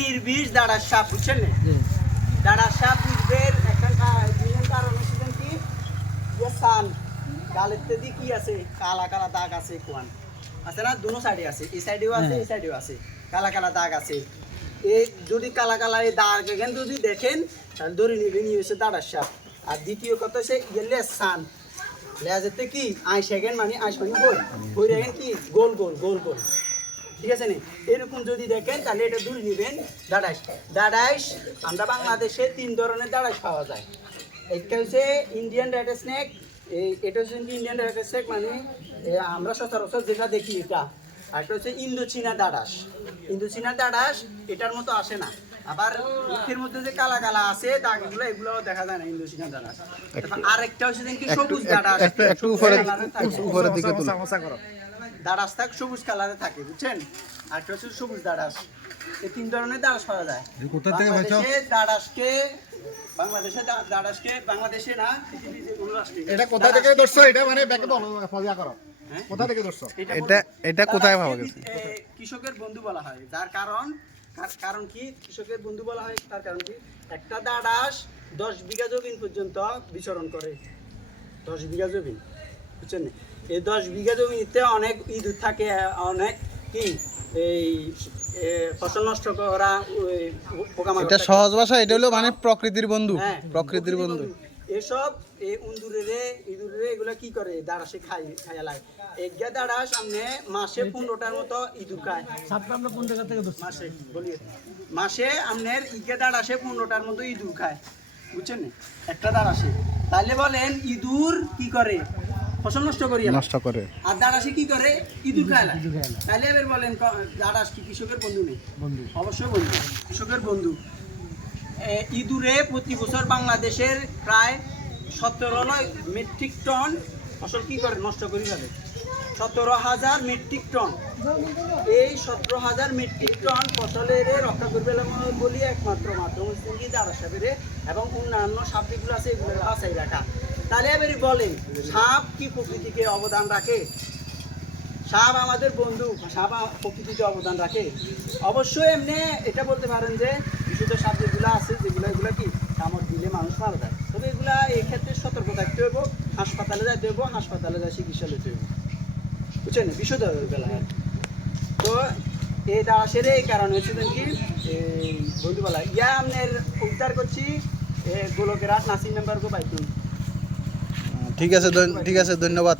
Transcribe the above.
নির্বিষ দাঁড়ার সাপ বুঝছেন না? দাঁড়ার সাপ বুঝবেন এখন কারণ হচ্ছে কি সান গালের তেদি কি আছে কালা কালা দাগ আছে কোয়ান আছে না দুনো সাইডে আছে এই সাইডেও আছে এই সাইডেও আছে কালা কালা দাগ আছে এই যদি কালা কালা এই দাগ এখানে যদি দেখেন তাহলে ধরে নেবেন হচ্ছে দাঁড়ার সাপ। আর দ্বিতীয় কথা হচ্ছে ইয়েলে সান লেজাতে কি আইস এগেন মানে আইস মানে গোল বই দেখেন কি গোল গোল গোল গোল ঠিক আছে না? এরকম যদি দেখেন তাহলে এটা দূরে নেবেন দাঁড়াইশ। দাঁড়াইশ আমরা বাংলাদেশে 3 ধরনের দাঁড়াইশ পাওয়া যায়। একটা হচ্ছে ইন্ডিয়ান রেড স্নেক, এটা হচ্ছে ইন্ডিয়ান রেড স্নেক মানে আমরা সচরাচর যেটা দেখি এটা। আর একটা হচ্ছে ইন্দোচীনা দাঁড়াস। ইন্দোচীনা দাঁড়াস এটার মতো আসে না, আবার মুখের মধ্যে যে কালা কালা আছে দাগগুলো এগুলো দেখা যায় না ইন্দোচীনা দাঁড়াস। আরেকটা হচ্ছে কি সবুজ দাঁড়াস, একটু উপরে দিকে তুলো দাঁড়াস থাক সবুজ কালারে থাকে বুঝছেন। আর একটা হচ্ছে সবুজ দাঁড়াস। এই 3 ধরনের দাঁড়াস পাওয়া যায়। কোথা থেকে পাইছো? বাংলাদেশে না পৃথিবীর যেগুলো আছে। এটা কোথা থেকে ধরছো? এটা মানে ব্যাকে বলো ফজিয়া করো। কোথা থেকে ধরছো? এটা কোথায় পাওয়া গেছে? কৃষকের বন্ধু বলা হয় যার কারণ কি কৃষকের বন্ধু বলা হয় তার কারণ কি একটা দাঁড়াস 10 বিঘা জমি পর্যন্ত বিচরণ করে। 10 বিঘা জমি বুঝছেন। এই 10 বিঘা জমিতে অনেক ইঁদুর থাকে, অনেক কি এই ফসল নষ্ট করা পোকামাকড়। এটা সহজ ভাষা, এটা হলো মানে প্রকৃতির বন্ধু। প্রকৃতির বন্ধু এসব এই ইঁদুরে এগুলা কি করে দাঁড়াসে খাইয়া লাগে। একটা দাঁড়াস সামনে মাসে 15টার মতো ইঁদুর খায়। মাসে আপনার ইকে দাঁড়াসে 15টার মতো ইঁদুর খায় বুঝছেন একটা দাঁড়াসে। তাহলে বলেন ইঁদুর কি করে ফসল নষ্ট করে, আর দাঁড়াসে কি করে ইঁদুর খায় না। তাহলে এবার বলেন দাঁড়াস কি কৃষকের বন্ধু নেই? অবশ্যই বন্ধু, কৃষকের বন্ধু। ইঁদুরে প্রতি বছর বাংলাদেশের প্রায় 17 মেট্রিক টন ফসল কি করে নষ্ট করে ফেলে। 17,000 মেট্রিক টন। এই 17,000 মেট্রিক টন ফসলের রক্ষা করবে বলি একমাত্র কি দাঁড়া সাপের এবং অন্যান্য সাপ যেগুলো আছে এগুলো বাঁচাই রাখা। তাহলে এবারে বলেন সাপ কি প্রকৃতিকে অবদান রাখে? সাপ আমাদের বন্ধু, সাপ প্রকৃতিতে অবদান রাখে। অবশ্যই এমনি এটা বলতে পারেন যে বিশুদ্ধ সাপ যেগুলো আছে এগুলো কি কামড় দিলে মানুষ মারা যায়। তবে এগুলা এই ক্ষেত্রে সতর্ক থাকতে হইব, হাসপাতালে যাইতে হইব, হাসপাতালে যাই চিকিৎসা নিতে হইব বুঝছেন বিশুদ্ধ বেলা। তো এই দাঁড়াসের এই কারণ হচ্ছে কি এই বন্ধুবেলা ইয়া আপনার উদ্ধার করছি গোলকের 8 নাসির নাম্বার গো বাইতুন। ঠিক আছে ধন্যবাদ।